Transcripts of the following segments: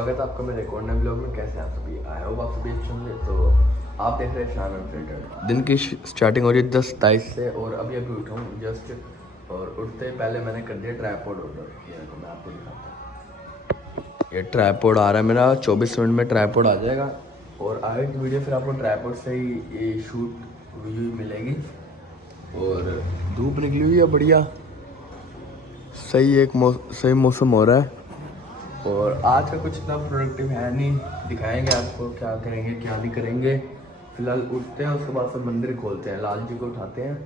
स्वागत है आपका मेरे एक और नए ब्लॉग में। कैसे हैं आप सभी? आई होप आप सभी अच्छे होंगे। तो आप देख रहे हैं शान अनफिल्टर्ड। दिन की स्टार्टिंग हो रही है 10:23 से और अभी उठा हूँ जस्ट। और उठते ही पहले मैंने कर दिया ट्राइपॉड ऑर्डर। ये तो मैं आपको दिखाता हूँ। ये ट्राइपॉड आ रहा है मेरा, 24 मिनट में ट्राइपॉड आ जाएगा। और आगे की वीडियो फिर आपको ट्राइपॉड से ही ये शूट वीडियो मिलेगी। और धूप निकली हुई है बढ़िया, सही मौसम हो रहा है। और आज का कुछ इतना प्रोडक्टिव है नहीं, दिखाएंगे आपको क्या करेंगे क्या नहीं करेंगे। फिलहाल उठते हैं, उसके बाद सब मंदिर खोलते हैं, लाल जी को उठाते हैं,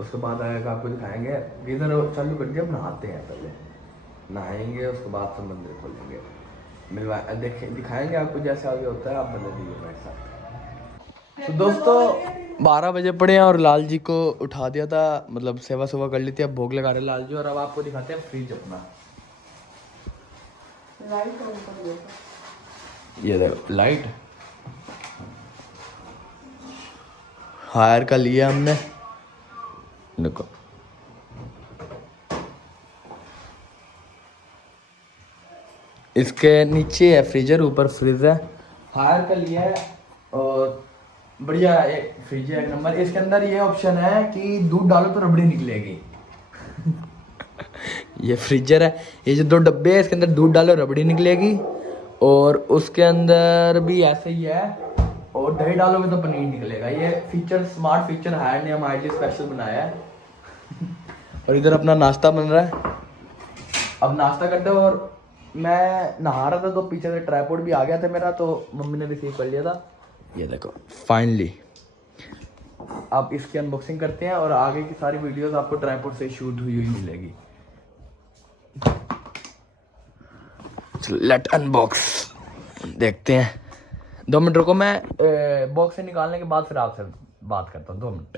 उसके बाद आएगा आपको दिखाएंगे। गीजर चालू कर दिया, अब नहाते हैं, पहले नहाएंगे उसके बाद सब मंदिर खोलेंगे। दिखाएंगे आपको जैसे आगे होता है, आप बने दीजिए मेरे साथ। तो दोस्तों 12 बजे पड़े हैं और लाल जी को उठा दिया था, मतलब सेवा सुबह कर ली थी। अब भोग लगा रहे लाल जी। और अब आपको दिखाते हैं फ्रिज अपना। लाइट ऑन कर दो। ये देखो लाइट हायर का लिया हमने, देखो इसके नीचे है फ्रीजर, ऊपर फ्रिज है। हायर का लिया है और बढ़िया एक फ्रिज है, एक नंबर। इसके अंदर ये ऑप्शन है कि दूध डालो तो रबड़ी निकलेगी। ये फ्रीजर है, ये जो 2 डब्बे है इसके अंदर दूध डालो रबड़ी निकलेगी। और उसके अंदर भी ऐसे ही है, और दही डालोगे तो पनीर निकलेगा। ये फीचर स्मार्ट फीचर है, ने हमारे लिए स्पेशल बनाया है। और इधर अपना नाश्ता बन रहा है, अब नाश्ता करते हो। और मैं नहा रहा था तो पीछे से ट्राइपॉड भी आ गया था मेरा, तो मम्मी ने रिसीव कर लिया था। ये देखो फाइनली अब इसकी अनबॉक्सिंग करते हैं और आगे की सारी वीडियोस आपको ट्राइपॉड से शूट हुई हुई मिलेगी। लेट अनबॉक्स, देखते हैं। 2 मिनट रुको, मैं बॉक्स से निकालने के बाद फिर आपसे बात करता हूँ। 2 मिनट।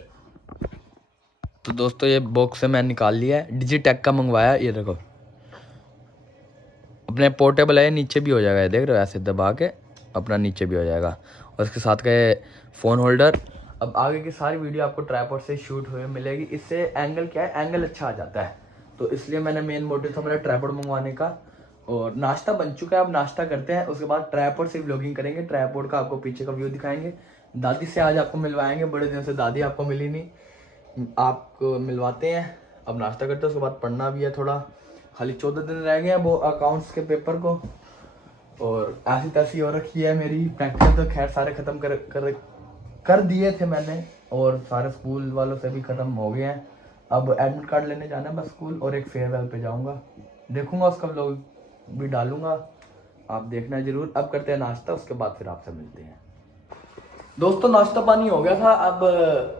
तो दोस्तों ये बॉक्स से मैं निकाल लिया है, डिजिटेक का मंगवाया। ये देखो अपने पोर्टेबल है, नीचे भी हो जाएगा, ये देख रहे हो, ऐसे दबा के अपना नीचे भी हो जाएगा। और इसके साथ का ये फ़ोन होल्डर। अब आगे की सारी वीडियो आपको ट्राइपॉड से शूट हुए मिलेगी। इससे एंगल क्या है, एंगल अच्छा आ जाता है, तो इसलिए मैंने मेन मोटिव था मेरा ट्राइपॉड मंगवाने का। और नाश्ता बन चुका है, अब नाश्ता करते हैं, उसके बाद ट्राइपॉड से व्लॉगिंग करेंगे। ट्राइपॉड का आपको पीछे का व्यू दिखाएंगे। दादी से आज आपको मिलवाएंगे, बड़े दिन से दादी आपको मिली नहीं, आपको मिलवाते हैं। अब नाश्ता करते हैं, उसके बाद पढ़ना भी है थोड़ा, खाली 14 दिन रह गए हैं वो अकाउंट्स के पेपर को। और ऐसी तैसी हो रखी है मेरी प्रैक्टिकल, तो खैर सारे ख़त्म कर दिए थे मैंने, और सारे स्कूल वालों से भी ख़त्म हो गए हैं। अब एडमिट कार्ड लेने जाना है बस स्कूल, और एक फेयरवेल पे जाऊंगा, देखूंगा उसका व्लॉग भी डालूंगा, आप देखना जरूर। अब करते हैं नाश्ता, उसके बाद फिर आपसे मिलते हैं। दोस्तों नाश्ता पानी हो गया था, अब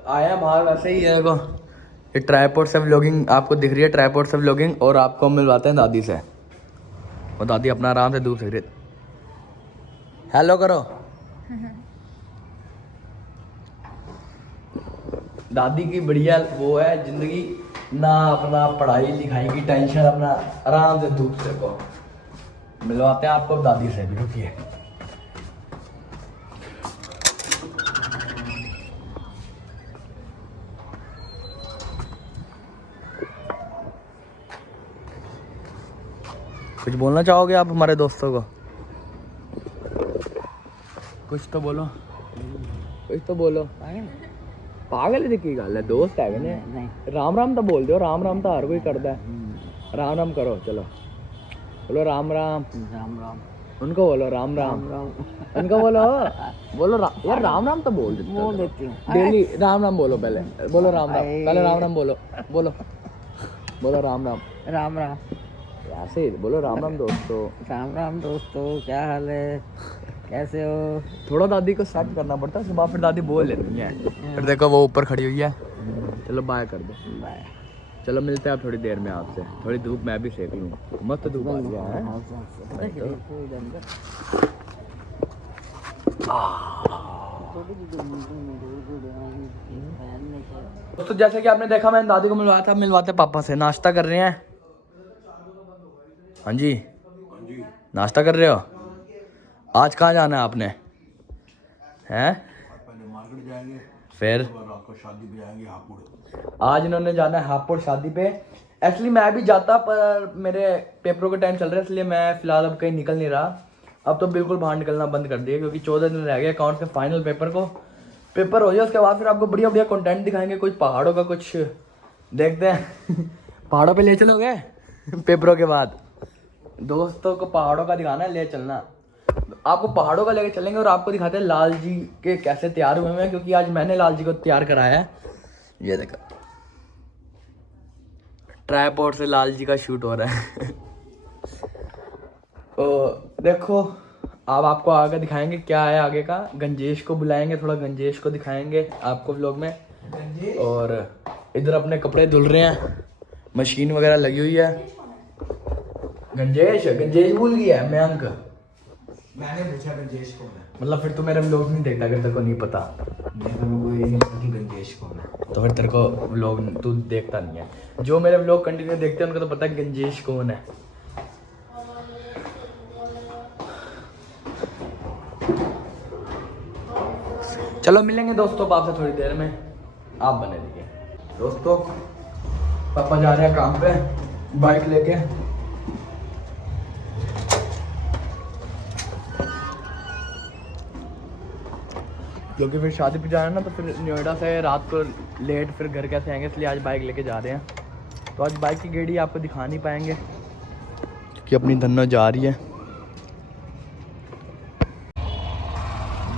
आया बाहर वैसे ही है। ये ट्राइपॉड से व्लॉगिंग आपको दिख रही है, ट्राइपॉड से व्लॉगिंग। और आपको मिलवाते हैं दादी से, और दादी अपना आराम से दूर से हेलो करो। दादी की बढ़िया वो है जिंदगी, ना अपना पढ़ाई लिखाई की टेंशन, अपना आराम से धूप से को मिलवाते हैं आपको दादी से भी। रुकिए, कुछ बोलना चाहोगे आप हमारे दोस्तों को? कुछ तो बोलो, कुछ तो बोलो। पागल है की गल है, दोस्त है ने। राम राम तो बोल दो, राम राम तो हर कोई करता है। राम राम करो, चलो बोलो राम राम। राम राम उनको बोलो, राम राम उनको बोलो, यार राम राम तो बोल देती हूँ डेली। राम राम बोलो, पहले बोलो राम राम, पहले राम राम बोलो, बोलो राम राम। राम राम ऐसे ही बोलो, राम राम दोस्तों। राम राम दोस्तों, क्या हाल है, कैसे हो? थोड़ा दादी को सेट करना पड़ता है, उसके बाद फिर दादी बोल लेती है। फिर देखो वो ऊपर खड़ी हुई है, चलो बाय कर दो। बाय, चलो मिलते हैं आप थोड़ी देर में आपसे। थोड़ी धूप मैं भी सेक लूँ, मस्त धूप आ रही है। दोस्तों जैसे कि आपने देखा, मैंने दादी को मिलवाया था, मिलवाते पापा से। नाश्ता कर रहे हैं। हाँ जी, नाश्ता कर रहे हो? आज कहाँ जाना है आपने? हैं? मार्केट जाएंगे, फिर रात को शादी पे जाएंगे हापुड़। आज इन्होंने जाना है हापुड़ शादी पे। एक्चुअली मैं भी जाता, पर मेरे पेपरों का टाइम चल रहा है, इसलिए मैं फिलहाल अब कहीं निकल नहीं रहा। अब तो बिल्कुल बाहर निकलना बंद कर दिया, क्योंकि 14 दिन रह गए अकाउंट के फाइनल पेपर को। पेपर हो जाए उसके बाद फिर आपको बढ़िया बढ़िया कंटेंट दिखाएंगे, कुछ पहाड़ों का कुछ देखते हैं। पहाड़ों पे ले चलोगे पेपरों के बाद? दोस्तों को पहाड़ों का दिखाना है, ले चलना। आपको पहाड़ों का लेके चलेंगे और आपको दिखाते हैं लाल जी के कैसे तैयार हुए हैं, क्योंकि आज मैंने लाल जी को तैयार कराया है। ये देखो, ट्राइपॉड से लाल जी का शूट हो रहा है। तो देखो, अब आपको आगे दिखाएंगे क्या है आगे का। गंजेश को बुलाएंगे, थोड़ा गंजेश को दिखाएंगे आपको व्लॉग में। और इधर अपने कपड़े धुल रहे हैं, मशीन वगैरह लगी हुई है। गंजेश भूल गया है मयंक। मैंने पूछा गंजेश कौन है, मतलब फिर तू मेरे व्लॉग नहीं देखता अगर तेरे को नहीं पता। गंजेश कौन है, तो फिर तेरे को व्लॉग तू देखता नहीं है। जो मेरे व्लॉग कंटिन्यू देखते हैं उनको तो पता है गंजेश कौन है। चलो मिलेंगे दोस्तों आपसे थोड़ी देर में, आप बने रहिए। दोस्तों पापा जा रहे हैं काम पे बाइक लेके। क्योंकि फिर शादी पे जाना है ना, तो फिर नोएडा से रात को लेट फिर घर कैसे आएंगे, इसलिए आज बाइक लेके जा रहे हैं। तो आज बाइक की गेड़ी आपको दिखा नहीं पाएंगे क्योंकि अपनी धन्नो जा रही है।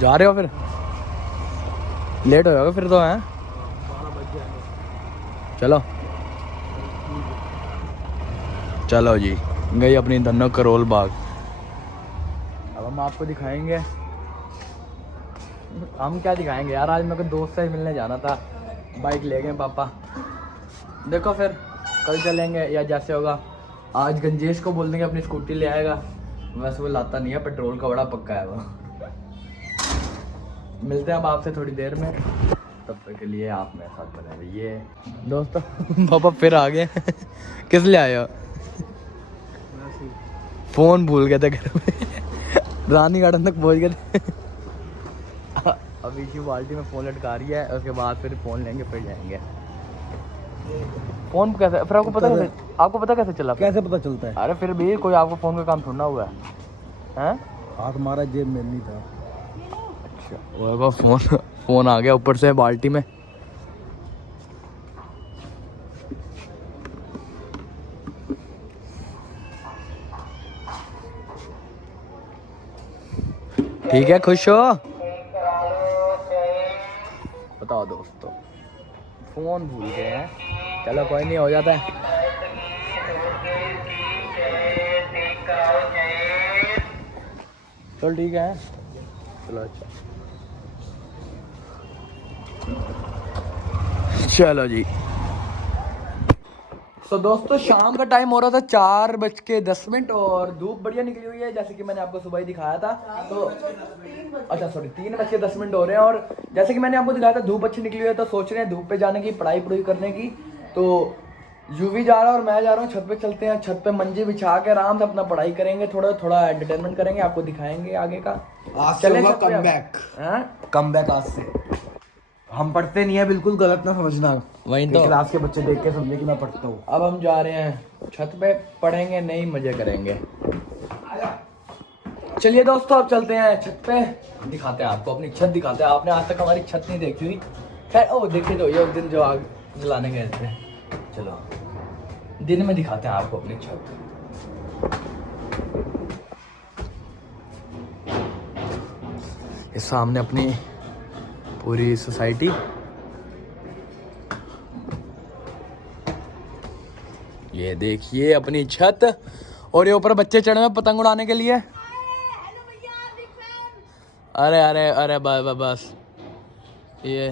जा रहे हो फिर? लेट हो जाओगे फिर तो हैं। चलो चलो जी, गई अपनी धन्नो करोल बाग। अब हम आपको दिखाएंगे, हम क्या दिखाएंगे यार, आज मेरे को दोस्त से मिलने जाना था, बाइक ले गए पापा। देखो फिर कल चलेंगे या जैसे होगा। आज गंजेश को बोल देंगे अपनी स्कूटी ले आएगा, वैसे वो लाता नहीं है, पेट्रोल का बड़ा पक्का है वो। मिलते हैं अब आपसे थोड़ी देर में, तब तक के लिए आप मेरे साथ बने रहिए। दोस्तों पापा फिर आ गए। किस लिए आए हो? फ़ोन भूल गए थे घर में। रानी गार्डन तक पहुंच गए थे। अभी की बाल्टी में फ़ोन लटका रही है, उसके बाद फिर फ़ोन लेंगे फिर जाएंगे। फ़ोन कैसे फिर आपको पता कैसे चला? कैसे पता चलता है? अरे फिर भी कोई आपको फ़ोन का काम थोड़ा हुआ है, हैं? हाथ हमारा जेब में नहीं था। अच्छा वो फ़ोन आ गया ऊपर से बाल्टी में। ठीक है, खुश हो? बताओ दोस्तों, फोन भूल गए हैं। चलो कोई नहीं, हो जाता है। चलो ठीक है, चलो अच्छा, चलो जी। तो दोस्तों शाम का टाइम हो रहा था 4:10 और धूप बढ़िया निकली हुई है, जैसे कि मैंने आपको सुबह ही दिखाया था। तो अच्छा सॉरी 3:10 हो रहे हैं, और जैसे कि मैंने आपको दिखाया था धूप अच्छी निकली हुई है, तो सोच रहे हैं धूप पे जाने की, पढ़ाई करने की। तो यूवी जा रहा है और मैं जा रहा हूँ, छत पे चलते हैं। छत पे मंजी बिछा के आराम से अपना पढ़ाई करेंगे, थोड़ा थोड़ा एंटरटेनमेंट करेंगे, आपको दिखाएंगे आगे का। चले कम बैक आज से। हम पढ़ते नहीं है, बिल्कुल गलत ना समझना। वहीं तो क्लास के बच्चे देख के समझे कि मैं पढ़ता हूँ। अब हम जा रहे हैं छत पे, पढ़ेंगे नहीं, मजे करेंगे। चलिए दोस्तों अब चलते हैं छत पे, दिखाते हैं आपको अपनी छत, दिखाते हैं। आपने आज तक हमारी छत नहीं देखी हुई। खैर ओ देखे तो ये उस दिन जो आग जलाने गए थे। चलो दिन में दिखाते हैं आपको अपनी छत। ये सामने अपनी पूरी सोसाइटी, ये देखिए अपनी छत, और ये ऊपर बच्चे चढ़े हुए पतंग उड़ाने के लिए। अरे अरे अरे बस ये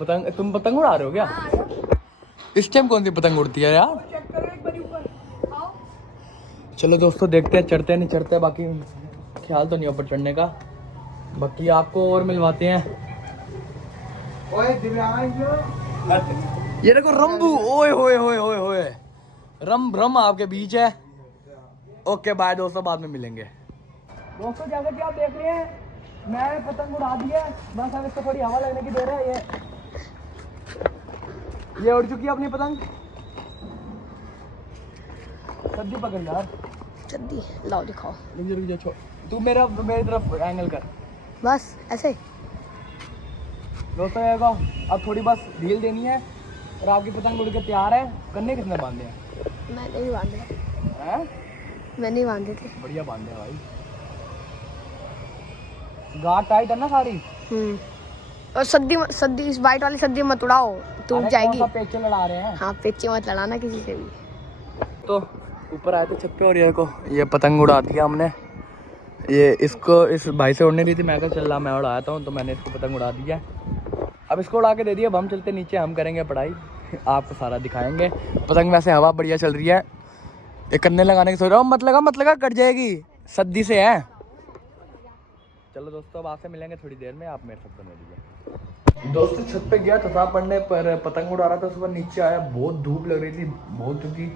पतंग, तुम पतंग उड़ा रहे हो क्या? इस टाइम कौन सी पतंग उड़ती है यार? चलो दोस्तों देखते हैं चढ़ते नहीं चढ़ते, बाकी ख्याल तो नहीं ऊपर चढ़ने का। बाकी आपको और मिलवाते हैं। ये देखो रंबू, ओए होए होए होए होए, रम आपके बीच है। ओके बाय दोस्तों, बाद में मिलेंगे। दोस्तों जैसे कि आप देख रहे हैं, मैं पतंग उड़ा दी है, बस अब इसको थोड़ी हवा लगने की देर है। ये उड़ चुकी है अपनी पतंग। सद्दी पकड़ यार, जल्दी लाओ दिखाओ। रुक जा छोड़, तू मेरी तरफ एंगल कर। बस ऐसे दोस्तों देखो, अब थोड़ी बस ढील देनी है और आपकी पतंग उड़ के तैयार है। कन्ने किसने बांधे हैं? मैंने नहीं बांधे, हैं? मैंने ही बांधे थे। बढ़िया बांधे हैं भाई, गांठ टाइट है ना सारी। और सद्दी इस वाइट वाली सद्दी मत उड़ाओ, टूट जाएगी। कौन सा पेचे लड़ा रहे हैं? हाँ, पेचे मत लड़ाना किसी से भी। तो ऊपर आए थे छत पे और ये पतंग उड़ा दिया हमने। ये इसको इस भाई से उड़ने दी थी, मैं कहा चल मैं उड़ाया था, तो मैंने इसको पतंग उड़ा दिया। अब इसको उड़ा के दे दिया। अब हम चलते नीचे, हम करेंगे पढ़ाई, आपको सारा दिखाएंगे। पतंग वैसे हवा बढ़िया चल रही है। ये कन्ने लगाने की सोच रहा हूँ, मत लगा कट जाएगी, सद्दी से है। चलो दोस्तों, अब आपसे मिलेंगे थोड़ी देर में, आप मेरे साथ बने रहिए। दोस्तों छत पे गया था पढ़ने, पर पतंग उड़ा रहा था सुबह, नीचे आया, बहुत धूप लग रही थी, बहुत क्योंकि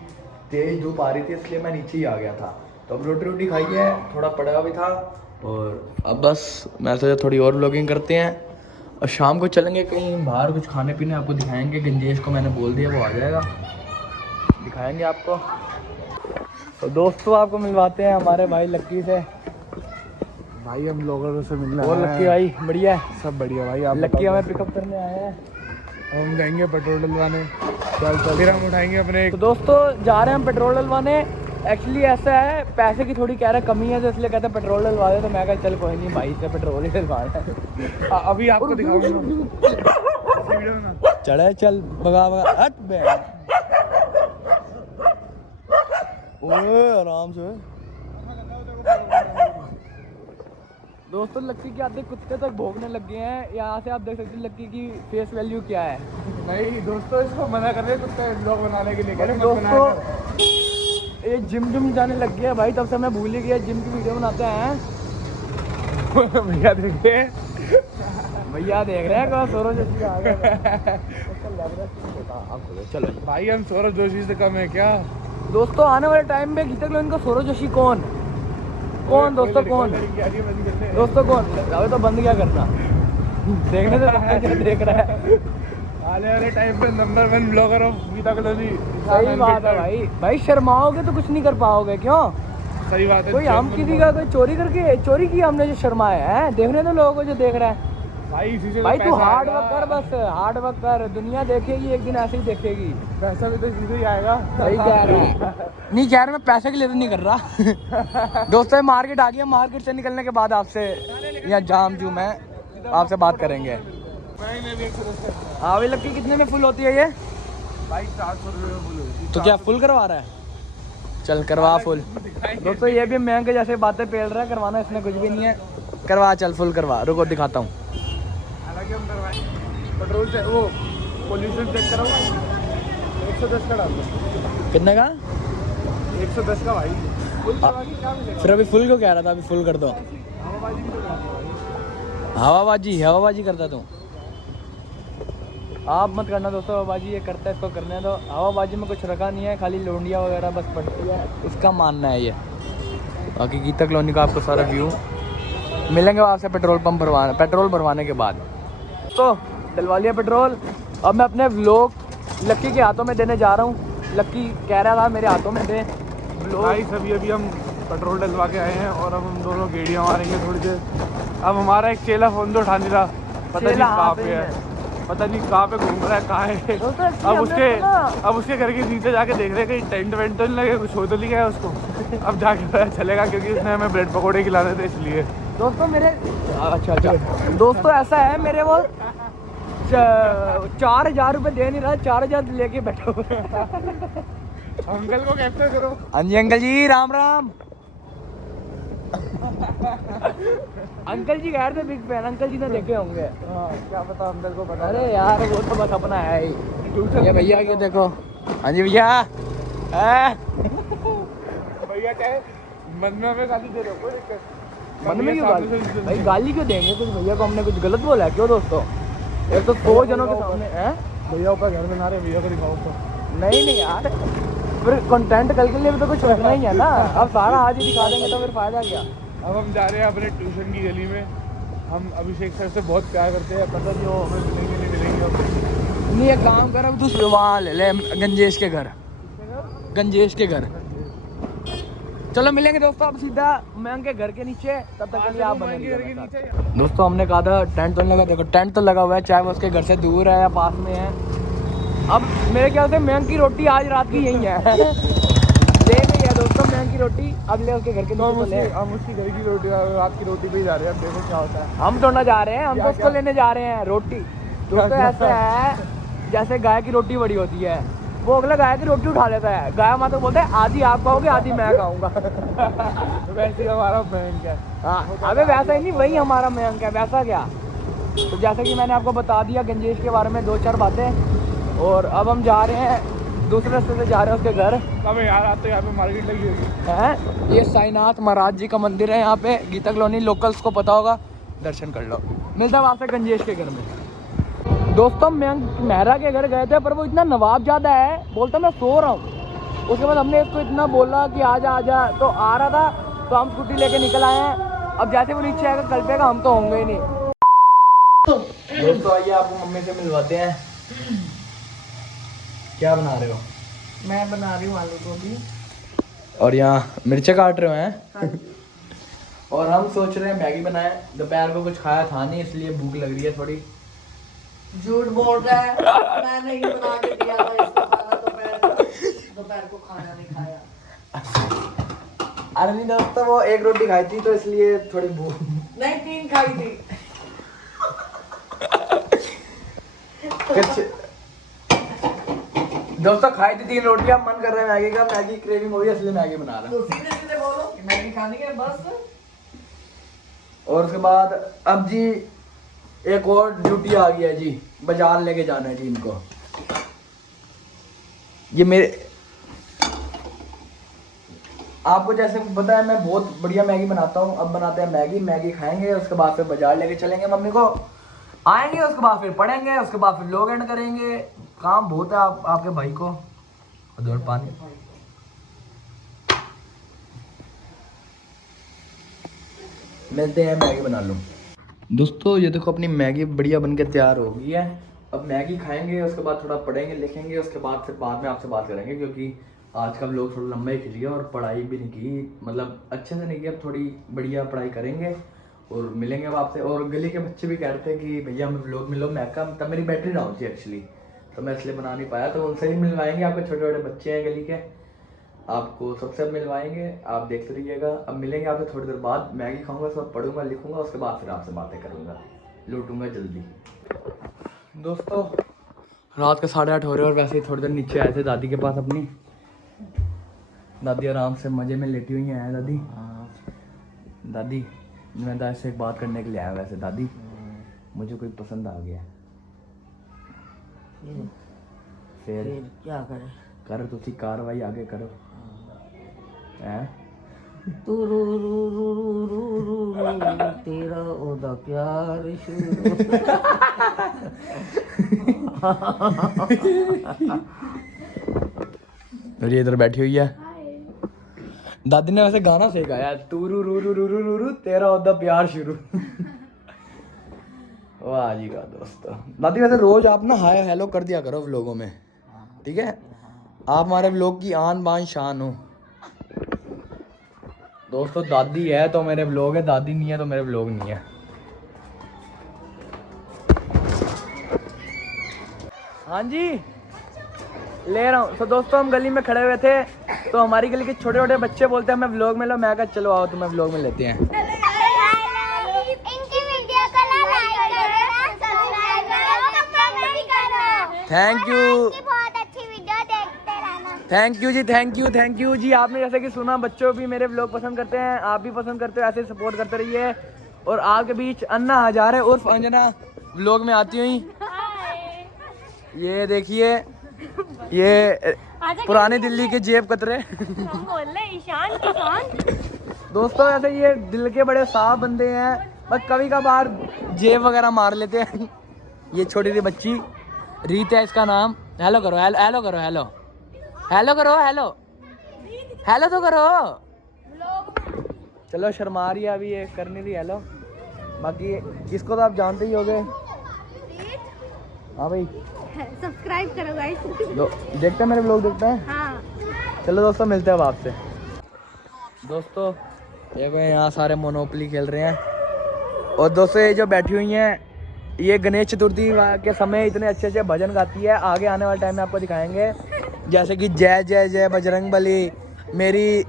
तेज धूप आ रही थी, इसलिए मैं नीचे ही आ गया था। तो अब रोटी खाई है, थोड़ा पड़ा भी था, और अब बस मैं सोचा थोड़ी और व्लॉगिंग करते हैं और शाम को चलेंगे कहीं बाहर, कुछ खाने पीने आपको दिखाएंगे। गंजेश को मैंने बोल दिया, वो आ जाएगा, दिखाएंगे आपको। तो दोस्तों आपको मिलवाते हैं हमारे भाई लक्की से। भाई हम लोगों से मिलना और लक्की भाई बढ़िया है? सब बढ़िया भाई। आप लक्की हमें पिकअप करने आए हैं, हम जाएंगे पेट्रोल डलवाने, चल फिर हम उठाएंगे अपने। तो दोस्तों जा रहे हैं हम पेट्रोल डलवाने। एक्चुअली ऐसा है, पैसे की थोड़ी कह रहा कमी है, तो इसलिए कहते हैं पेट्रोल डलवा दे। तो मैं कहा चल कोई नहीं भाई, से पेट्रोल ही डलवाना है। अभी आपको दिखाऊंगा। चढ़े चल, भगा हट बे, ओए आराम से। दोस्तों लक्की के आधे कुत्ते तक भौंकने लग गए हैं। यहाँ से आप देख सकते हैं लक्की की फेस वैल्यू क्या है। नहीं दोस्तों, इसको मना कर रहे कुत्ते ब्लॉग बनाने के लिए। दोस्तों ये जिम जाने लग गया भाई, तब से मैं भूल ही गया जिम की वीडियो बनाते हैं। भैया देखिए, भैया देख रहे हैं कौन सौरभ जोशी आ गया। चलो भाई हम सौरभ जोशी से कम है क्या? दोस्तों आने वाले टाइम में गीता कलोनी का सौरभ जोशी कौन दोस्तों कौन? दोस्तों कौन? अबे तो बंद क्या करना, देखने से देख रहा है। आने वाले टाइम पे number 1 blogger of Geeta Colony. सही बात है भाई शर्माओगे तो कुछ नहीं कर पाओगे। क्यों? सही बात है। कोई हम किसी का कोई चोरी की हमने जो शर्माया है, देखने तो लोगों को जो देख रहा है। भाई इसी से भाई तू हार्ड वर्क कर, बस हार्ड वर्क कर, दुनिया देखेगी एक दिन, ऐसे ही देखेगी। पैसा भी तो इसी से ही आएगा। सही कह रहा है। नहीं कह रहा, मैं पैसे के लिए तो नहीं कर रहा। दोस्तों मार्केट आ गया, मार्केट से निकलने के बाद आपसे यहाँ जाम जूम है, आपसे बात करेंगे। हाँ भाई लक्की कितने में फुल होती है ये? भाई 400 रुपये में फुल होती है। तो क्या फुल करवा रहा है? चल करवा फुल। दोस्तों ये भी महंगे जैसे बातें पेल रहा है, करवाना इसमें कुछ भी नहीं है। करवा, चल फुल करवा, रुको दिखाता हूँ। हालांकि हम करवाएं पेट्रोल से, वो पोल्यूशन चेक करो, 110 का डाल दो। कितने का? 110 का भाई। फुल करवा के क्या मिलेगा? फिर अभी फुल को कह रहा था, अभी फुल कर दो। हवाबाजी भी तो करनी है भाई। हवाबाजी करता तू? आप मत करना दोस्तों हवाबाजी, ये करता है इसको करने दो। हवाबाजी में कुछ रखा नहीं है, खाली लोंडिया वगैरह बस पड़ती है, इसका मानना है ये। बाकी गीता कॉलोनी का आपको सारा व्यू मिलेंगे आपसे पेट्रोल भरवाने के बाद। तो डलवा लिया पेट्रोल, अब मैं अपने व्लॉग लक्की के हाथों में देने जा रहा हूँ। लक्की कह रहा था मेरे हाथों में दे व्लॉग। भाई सभी अभी हम पेट्रोल डलवा के आए हैं और अब हम दोनों गेड़ियाँ मारेंगे थोड़ी देर। अब हमारा एक चेला फोन तो उठा नहीं रहा, पता नहीं कहाँ पे है, पता नहीं कहाँ पे घूम रहा है, कहाँ है। अब उसके घर के नीचे जाके देख रहे हैं टेंट वेंट तो नहीं लगे, कुछ हो तो नहीं गया उसको। अब जाके पता चलेगा, क्योंकि उसने हमें ब्रेड पकौड़े खिलाने थे इसलिए। दोस्तों मेरे अच्छा दोस्तों ऐसा है, मेरे वो 4,000 रुपये दे नहीं रहा, 4,000 लेके बैठो। अंकल को कैप्चर करो। हाँ जी अंकल जी, राम राम। अंकल जी गैर थे बिग फैन, अंकल जी ने देखे होंगे। क्या पता अंकल को पता। अरे यार वो तो बस अपना है ही। ये भैया के देखो। हाँ जी भैया। भैया चाहे मन में हमें गाली दे रहे हो, कोई दिक्कत। मन में क्यों गाली? भाई गाली क्यों देंगे? कुछ भैया को हमने कुछ गलत बोला है क्यों दोस्तों? एक तो 100 जनों के सामने है। भैया ऊपर घर में ना रहे, भैया को दिखाओ तो। नहीं यार, फिर कंटेंट कल के लिए भी तो कुछ रखना ही है ना। अब सारा आज ही दिखा देंगे तो फिर फायदा क्या? अब हम जा रहे हैं अपने ट्यूशन की गली में। हम अभिषेक सर से बहुत प्यार करते हैं, पता नहीं वो हमें मिलेंगे नहीं मिलेंगे। नहीं एक काम कर, अब तू वहाँ ले ले गंजेश के घर। चलो मिलेंगे दोस्तों अब सीधा मयंक के घर के नीचे, तब तक के लिए आप बने रहिए। दोस्तों हमने कहा था टेंट तो नहीं लगा, देखो टेंट तो लगा हुआ है, चाहे वो उसके घर से दूर है या पास में है। अब मेरे ख्याल से मयंक की रोटी आज रात की यही है। ले गई है दोस्तों मयंक की रोटी, अब ले उसके घर के नीचे तो ले। हम उसकी घर की रोटी रात की रोटी पे ही जा रहे हैं, अब देखो क्या होता है। हम थोड़ा जा रहे हैं, हम तो उसको लेने जा रहे हैं रोटी। दोस्तों ऐसा है जैसे गाय की रोटी बड़ी होती है, वो अगला गाय की रोटी उठा लेता है, गाय माता बोलते हैं आधी आप खाओगे आधी मैं खाऊंगा। वैसे ही हमारा मयंक है। हाँ अबे वैसा ही नहीं, वही हमारा मयंक है, वैसा क्या। तो जैसे कि मैंने आपको बता दिया गंजेश के बारे में 2-4 बातें, और अब हम जा रहे हैं दूसरे रास्ते से जा रहे हैं उसके घर। अब यार आते यहाँ पे मार्केट लगी होगी है, ये साईनाथ महाराज जी का मंदिर है यहाँ पे, गीता कॉलोनी, लोकल्स को पता होगा, दर्शन कर लो। मिलता है आपसे गंजेश के घर में। दोस्तों मयंक मेहरा के घर गए थे, पर वो इतना नवाब ज़्यादा है, बोलता मैं सो रहा हूँ। उसके बाद हमने इसको इतना बोला कि आजा आजा, तो आ रहा था, तो हम स्कूटी लेके निकल आए हैं। अब जैसे वो नीचे आएगा कल पेगा, हम तो होंगे ही नहीं। दोस्तों आइए आपको मम्मी से मिलवाते हैं। क्या बना रहे हो? मैं बना रही हूँ आलू गोभी। और यहाँ मिर्चे काट रहे हैं। और हम सोच रहे हैं मैगी बनाएं, दोपहर को कुछ खाया था नहीं, इसलिए भूख लग रही है थोड़ी। झूठ बोल रहा है, मैंने ही बना के दिया था इसको खाना, दोपहर को खाना नहीं खाया। अरे नहीं दोस्तों, वो 1 रोटी खाई थी तो इसलिए थोड़ी भूख। नहीं 3 खाई थी। दोस्तों खाई थी 3 रोटियां, मन कर रहा है मैगी का, मैगी क्रेविंग हो रही है इसलिए मैगी बना रहा हूं। तो सीधे सीधे बोलो कि मैगी खानी है बस। और उसके बाद अब जी एक और ड्यूटी आ गई है जी, बाजार लेके जाना है जी इनको। ये मेरे आपको जैसे पता है मैं बहुत बढ़िया मैगी बनाता हूँ। अब बनाते हैं मैगी, मैगी खाएंगे, उसके बाद फिर बाजार लेके चलेंगे मम्मी को, आएंगे, उसके बाद फिर पढ़ेंगे, उसके बाद फिर लोग एंड करेंगे। काम बहुत है आपके भाई को। और पानी मिलते हैं, मैगी बना लूँ। दोस्तों ये देखो अपनी मैगी बढ़िया बन के तैयार हो गई है। अब मैगी खाएंगे, उसके बाद थोड़ा पढ़ेंगे लिखेंगे, उसके बाद फिर बाद में आपसे बात करेंगे, क्योंकि आज का लोग थोड़ा लंबा ही खिल गया और पढ़ाई भी नहीं की, मतलब अच्छे से नहीं की। अब थोड़ी बढ़िया पढ़ाई करेंगे और मिलेंगे अब आपसे। और गली के बच्चे भी कहते हैं कि भैया हमें व्लॉग मिलो, मैं कहा तब मेरी बैटरी डाउन थी एक्चुअली, तो मैं इसलिए बना नहीं पाया। तो उनसे भी मिलवाएंगे, आपके छोटे छोटे बच्चे हैं गली के, आपको सबसे मिलवाएंगे, आप देखते रहिएगा। अब मिलेंगे आपसे थोड़ी देर बाद, मैगी खाऊंगा, सब पढ़ूंगा लिखूंगा, उसके बाद फिर आपसे बातें करूंगा, लूटूंगा जल्दी। दोस्तों रात के 8:30 हो रहे हैं और वैसे ही थोड़ी देर नीचे आए थे दादी के पास अपनी। दादी आराम से मजे में लेटी हुई हैं। दादी दादी मैं दादी से एक बात करने के लिए आया। वैसे दादी मुझे कोई पसंद आ गया, फिर क्या करे? करो तुसी कार्रवाई आगे करो। हैं तू रू रू रू रू रू रू रू तेरा ओदा प्यार शुरू। और ये इधर बैठी हुई है। दादी ने वैसे गाना सिखाया है, तू रू रू रू रू रू रू रू तेरा ओदा प्यार शुरू। वाह जी वाह। दोस्तों दादी वैसे रोज आप ना हाय हेलो कर दिया करो व्लॉगों में, ठीक है? आप हमारे व्लॉग की आन बान शान हो। दोस्तों दादी है तो मेरे व्लॉग है, दादी नहीं है तो मेरे व्लॉग नहीं है। हाँ जी ले रहा हूँ। तो दोस्तों हम गली में खड़े हुए थे, तो हमारी गली के छोटे छोटे बच्चे बोलते हैं हमें व्लॉग में लो। मैं कहा चलो आओ तुम्हें व्लॉग में लेते हैं। थैंक यू, थैंक यू जी, थैंक यू जी। आपने जैसे कि सुना बच्चों भी मेरे व्लॉग पसंद करते हैं, आप भी पसंद करते हो, ऐसे सपोर्ट करते रहिए। और आपके बीच अन्ना हजारे उर्फ अंजना व्लॉग में आती हुई। ये देखिए ये पुरानी दिल्ली के जेब कतरे। दोस्तों ऐसे ये दिल के बड़े साफ बंदे हैं, बस कभी कभार जेब वगैरह मार लेते हैं। ये छोटी सी बच्ची रीत है इसका नाम। हेलो करो, हेलो हेलो करो, हेलो हेलो करो, हेलो हेलो तो करो। चलो शर्मा रही है अभी, ये करने दी हेलो। बाकी किसको तो आप जानते ही होगे। हाँ भाई सब्सक्राइब करो गाइस। देखते हैं मेरे व्लॉग देखते हैं। हाँ चलो दोस्तों मिलते हैं अब आपसे। दोस्तों देखो यहाँ सारे मोनोपोली खेल रहे हैं। और दोस्तों ये जो बैठी हुई हैं ये गणेश चतुर्थी के समय इतने अच्छे अच्छे भजन गाती है। आगे आने वाले टाइम में आपको दिखाएंगे, जैसे कि जय जय जय बजरंग बली, मेरी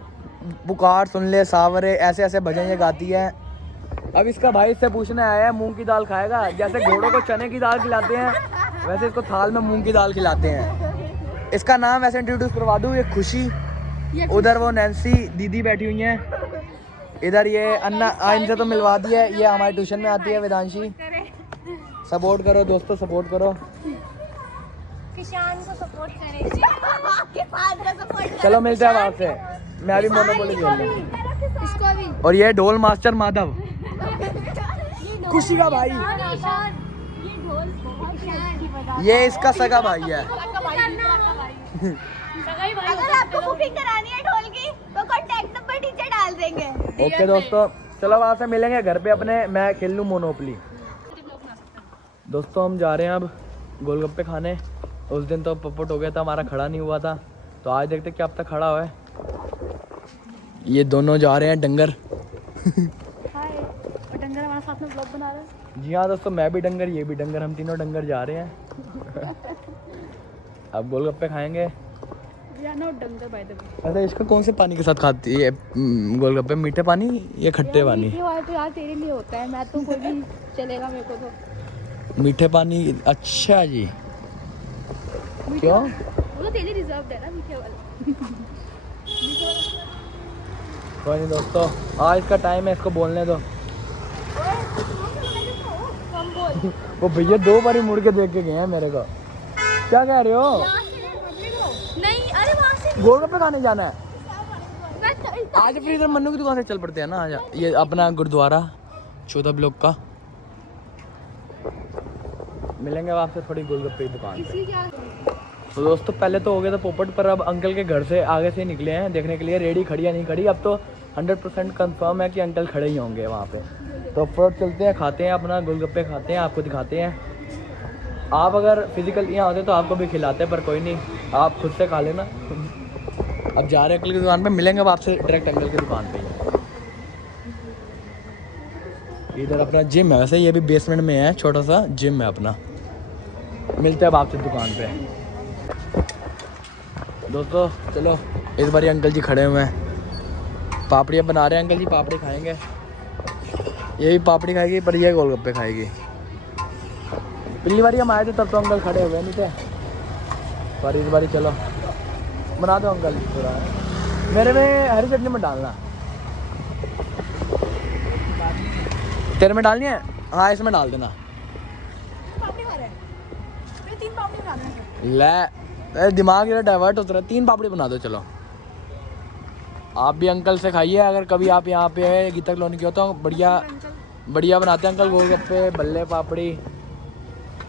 पुकार सुन ले सावरे, ऐसे ऐसे भजन ये गाती है। अब इसका भाई इससे पूछने आया है मूंग की दाल खाएगा। जैसे घोड़ों को चने की दाल खिलाते हैं वैसे इसको थाल में मूंग की दाल खिलाते हैं। इसका नाम वैसे इंट्रोड्यूस करवा दूँ, ये खुशी, उधर वो नैन्सी दीदी बैठी हुई हैं, इधर ये अन्ना, इनसे तो मिलवा दी है, ये हमारे ट्यूशन में आती है वेदांशी। सपोर्ट करो दोस्तों, सपोर्ट करो, किसान को सपोर्ट करें, आपके फादर को सपोर्ट चलो मिलते हैं आपसे। मैं अभी मोनोपोली खेल रहा हूँ। इसको भी और ये ढोल मास्टर माधव, खुशी का भाई, ये इसका सगा भाई है। अगर आपको बुकिंग करानी है ढोल की तो कांटेक्ट नंबर नीचे डाल देंगे। ओके दोस्तों, चलो वहाँ से मिलेंगे घर पे अपने, मैं खेल लूँ मोनोपोली। दोस्तों हम जा रहे हैं अब गोलगप्पे खाने। उस दिन तो पपट हो गया था हमारा, खड़ा नहीं हुआ था, तो आज देखते क्या अब तक खड़ा हुआ है। ये दोनों जा रहे हैं डंगर। हाय, और डंगर हमारे साथ में ब्लॉग बना रहे हैं। जी हाँ दोस्तों, मैं भी डंगर, ये भी डंगर, हम तीनों डंगर जा रहे हैं। अब गोलगप्पे खाएंगे। डंगर बाय द वे। अरे इसका कौन से पानी के साथ खाती है गोलगप्पे, मीठे पानी या खट्टे पानी? मीठे वाले तो यार तेरे लिए होता है, मैं तो कोई भी चलेगा मेरे को तो। मीठे पानी, अच्छा जी। क्यों? वो तो तेरे रिजर्व्ड है ना मीठे वाले। कोई नहीं दोस्तों, आज इसका टाइम है, इसको बोलने दो। कम बोल। वो भैया 2 बार ही मुड़ के देख के गए हैं मेरे को। क्या कह रहे हो? नहीं, अरे वहाँ से गोलगप्पे खाने जाना है आज? फिर इधर मन्नू की दुकान से चल पड़ते हैं ना। आज ये अपना गुरुद्वारा 14 ब्लॉक का, मिलेंगे अब आपसे थोड़ी गोलगप्पे की दुकान पे। इसी क्या तो दोस्तों पहले तो हो गया था पोपट, पर अब अंकल के घर से आगे से निकले हैं देखने के लिए रेडी खड़ी है नहीं खड़ी। अब तो 100% कंफर्म है कि अंकल खड़े ही होंगे वहाँ पे। तो फटाफट चलते हैं, खाते हैं अपना गोलगप्पे, खाते हैं, आपको दिखाते हैं। आप अगर फिजिकल यहाँ होते तो आपको भी खिलाते हैं, पर कोई नहीं, आप खुद से खा लेना। अब जा रहे हैं अंकल की दुकान पे, मिलेंगे अब आपसे डायरेक्ट अंकल की दुकान पे। इधर अपना जिम है, वैसे ये भी बेसमेंट में है, छोटा सा जिम है अपना। मिलते हैं अब आपसे दुकान पे। दोस्तों चलो, इस बार अंकल जी खड़े हुए हैं, पापड़ियाँ बना रहे हैं अंकल जी, पापड़ी खाएंगे। ये भी पापड़ी खाएगी, पर ये गोलगप्पे खाएगी। पिछली बार हम आए थे तब तो अंकल खड़े हुए नहीं थे, पर इस बार चलो बना दो अंकल थोड़ा। मेरे में हरी चटनी में डालना, तेरे में डालनी है? हाँ इसमें डाल देना। ले दिमाग जरा डाइवर्ट होता है, 3 पापड़ी बना दो। चलो आप भी अंकल से खाइए, अगर कभी आप यहाँ पे है गीता कॉलोनी के हो तो बढ़िया बढ़िया बनाते हैं अंकल गोलगप्पे, बल्ले पापड़ी।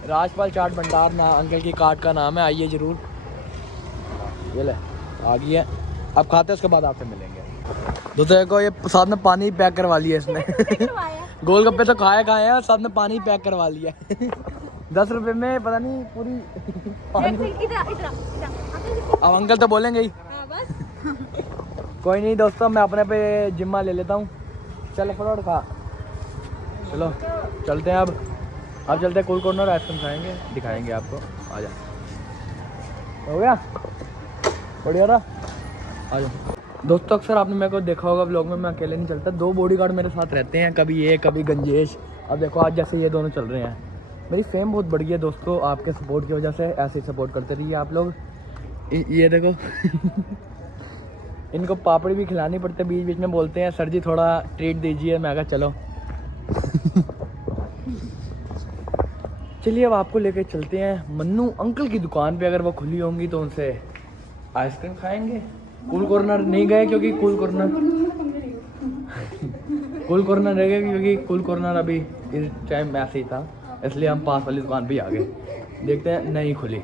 राजपाल चाट भंडार ना अंकल की कार्ट का नाम है, आइए ज़रूर। ये ले आ गई है, अब खाते हैं उसके बाद आपसे मिलेंगे। दोस्तों देखो ये साथ में पानी पैक करवा लिया इसने। गोलगप्पे तो खाए हैं और साथ में पानी पैक करवा लिया। 10 रुपए में पता नहीं पूरी पानी। अब अंकल तो बोलेंगे ही। कोई नहीं दोस्तों, मैं अपने पे जिम्मा ले लेता हूँ। चलो फटाफट खा, चलो चलते हैं अब चलते हैं कूल कॉर्नर, आइसक्रीम खाएंगे, दिखाएंगे आपको। आ जा, हो गया बढ़िया रहा, आ जाओ। दोस्तों अक्सर आपने मेरे को देखा होगा व्लॉग में, मैं अकेले नहीं चलता, 2 बॉडीगार्ड मेरे साथ रहते हैं, कभी ये कभी गंजेश। अब देखो आज जैसे ये दोनों चल रहे हैं। मेरी फेम बहुत बढ़ गई है दोस्तों आपके सपोर्ट की वजह से, ऐसे ही सपोर्ट करते रहिए आप लोग। ये देखो इनको पापड़ी भी खिलानी पड़ती है, बीच बीच में बोलते हैं सर जी थोड़ा ट्रीट दीजिए, मैं कहा चलो। चलिए अब आपको लेकर चलते हैं मन्नू अंकल की दुकान पे, अगर वो खुली होंगी तो उनसे आइसक्रीम खाएंगे। कूल कॉर्नर नहीं गए क्योंकि कूल कॉर्नर रह गए क्योंकि कूल कॉर्नर अभी इस टाइम ऐसे ही था, इसलिए हम पास वाली दुकान पे आ गए। देखते हैं नहीं खुली,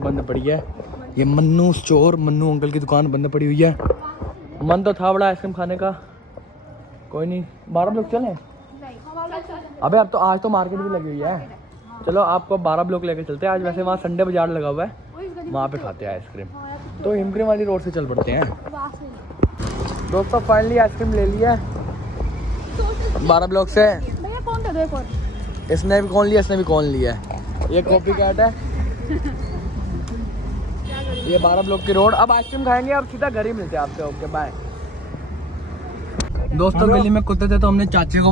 बंद पड़ी है ये मन्नू स्टोर, मन्नू अंकल की दुकान बंद पड़ी हुई है। मन तो था बड़ा आइसक्रीम खाने का, कोई नहीं 12 ब्लॉक चलें। अबे अब तो आज तो मार्केट भी लगी हुई है, चलो आपको 12 ब्लॉक लेके चलते हैं आज। वैसे वहाँ संडे बाजार लगा हुआ है, वहाँ पे खाते हैं आइसक्रीम। तो हिमक्रीम वाली रोड से चल पड़ते हैं। वहाँ से। दोस्तों फाइनली आइसक्रीम ले लिया 12 ब्लॉक से। भैया कौन दे दो एक और। इसने भी कौन लिया, इसने भी कौन लिया है। ये कॉपी कैट है। ये 12 ब्लॉक की रोड। अब आइसक्रीम खाएंगे और सीधा घर ही मिलते हैं आपसे। Okay bye. दोस्तों गली में कुत्ते थे तो हमने चाचू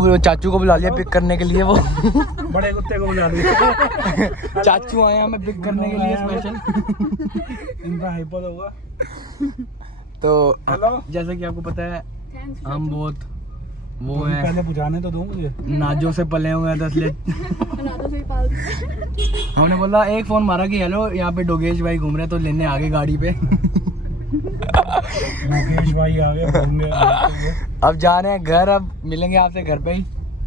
को बुला लिया पिक करने के लिए। वो बड़े कुत्ते को बुला दिया। चाचू आए हमें पिक करने के लिए स्पेशल। इनका हाइपर होगा। तो हेलो। जैसे कि आपको पता है हम बहुत वो हैं, पहले बुझाने तो दो मुझे। नाजों से पले हुए हैं तो इसलिए नादों से ही पाल दी। हमने बोला एक फोन मारा कि हेलो यहाँ पे डोगेश भाई घूम रहे तो लेने आगे गाड़ी पे। मुकेश भाई आ गए घूमने। अब जा रहे हैं घर। अब मिलेंगे आपसे घर पे ही।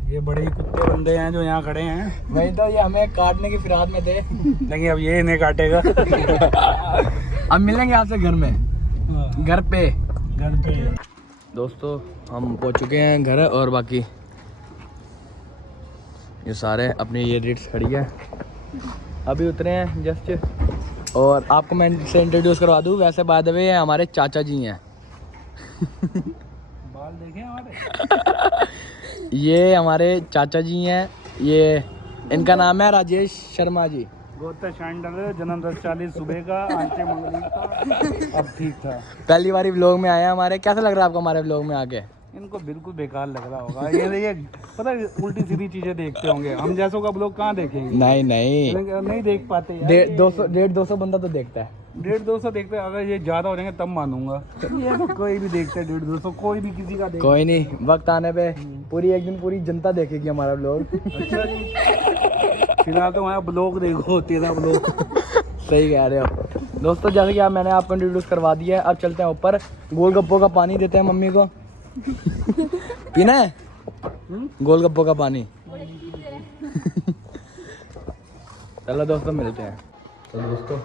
ये बड़े ही कुत्ते बंदे हैं जो यहाँ खड़े हैं। वही तो, ये हमें काटने की फिराद में थे। लेकिन अब ये इन्हें काटेगा। अब मिलेंगे आपसे घर में, घर पे। घर पे। दोस्तों हम पहुंच चुके हैं घर और बाकी ये सारे अपनी ये रिट्स खड़ी है। अभी उतरे हैं जस्ट। और आपको मैं इनसे इंट्रोड्यूस करवा दूं, वैसे बाय द वे हमारे चाचा जी हैं। बाल देखे हमारे। ये हमारे चाचा जी हैं। ये इनका नाम है राजेश शर्मा जी। गोता शांडल, जन्म 10:40 सुबह का, आंखें मंगली का। अब ठीक था। पहली बारी व्लॉग में आया हमारे। कैसा लग रहा है आपको हमारे व्लॉग में आके? इनको बिल्कुल बेकार लग रहा होगा। ये पता है उल्टी सीधी चीजें देखते होंगे। हम जैसों का ब्लॉग कहाँ देखेंगे? नहीं देख पाते यार। 150-200 बंदा तो देखता है। 150-200 देखते हैं। अगर ये ज्यादा हो जाएंगे तब मानूंगा। ये तो कोई भी देखता है 150-200, कोई भी किसी का देखता है। कोई नहीं, वक्त आने पे पूरी एक दिन पूरी जनता देखेगी हमारा व्लॉग। अच्छा जी। फिलहाल तो हमारा ब्लॉग देखो, तेरा ब्लॉग। सही कह रहे हो। दोस्तों जैसे कि मैंने आपको इंट्रोड्यूस करवा दिया है, अब चलते हैं ऊपर। गोलगप्पों का पानी देते हैं मम्मी को। पीना है गोलगप्पों का पानी। चलो दोस्तों मिलते हैं। तो दोस्तों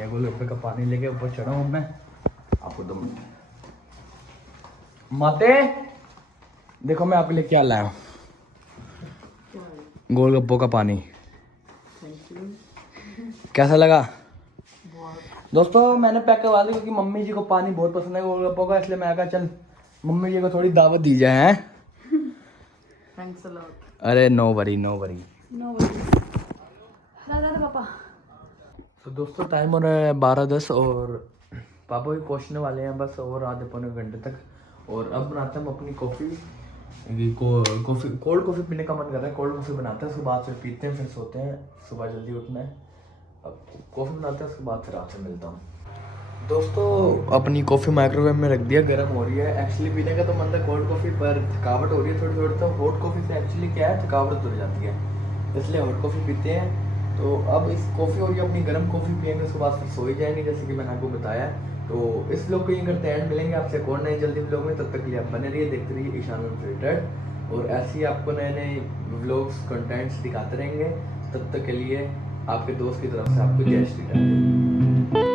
ये गोलगप्पे का पानी लेके ऊपर चढ़ा हूँ मैं। आपको 2 मिनट। माते देखो मैं आपके लिए क्या लाया हूँ। गोलगप्पों का पानी। कैसा लगा? दोस्तों मैंने पैक करवा दिया क्योंकि मम्मी जी को पानी बहुत पसंद है गोलगप्पों का, इसलिए मैं कहा चल मम्मी जी को थोड़ी दावत दी जाए। हैं थैंक्स अ लॉट। अरे नो वरी। दादा पापा। तो दोस्तों टाइम हो रहा है 12:10 और पापा भी पहुंचने वाले हैं बस और आधे पौने घंटे तक। और अब बनाते हैं हम अपनी कॉफ़ी। कोल्ड कॉफ़ी पीने का मन कर रहा है। कोल्ड कॉफ़ी बनाते हैं, उसके बाद फिर पीते हैं, फिर सोते हैं। सुबह जल्दी उठना है। अब कॉफ़ी बनाते हैं, उसके बाद फिर आपसे मिलता हूँ। दोस्तों अपनी कॉफ़ी माइक्रोवेव में रख दिया, गर्म हो रही है। एक्चुअली पीने का तो मन था कोल्ड कॉफ़ी, पर थकावट हो रही है थोड़ी। तो हॉट कॉफ़ी से एक्चुअली क्या है, थकावट हो जाती है, इसलिए हॉट कॉफ़ी पीते हैं। तो अब इस कॉफ़ी और ये अपनी गर्म कॉफ़ी पियेंगे, उसके बाद फिर सो ही जाएंगे जैसे कि मैंने आपको बताया। तो इस व्लॉग को यहीं करते हैं, मिलेंगे आपसे एक और नए जल्दी व्लॉग में। तब तक के लिए आप बने रहिए, देखते रहिए ईशान अनफिल्टर्ड। और ऐसे ही आपको नए नए व्लॉग्स कंटेंट्स दिखाते रहेंगे। तब तक के लिए आपके दोस्त की तरफ से आपको जय श्री राम।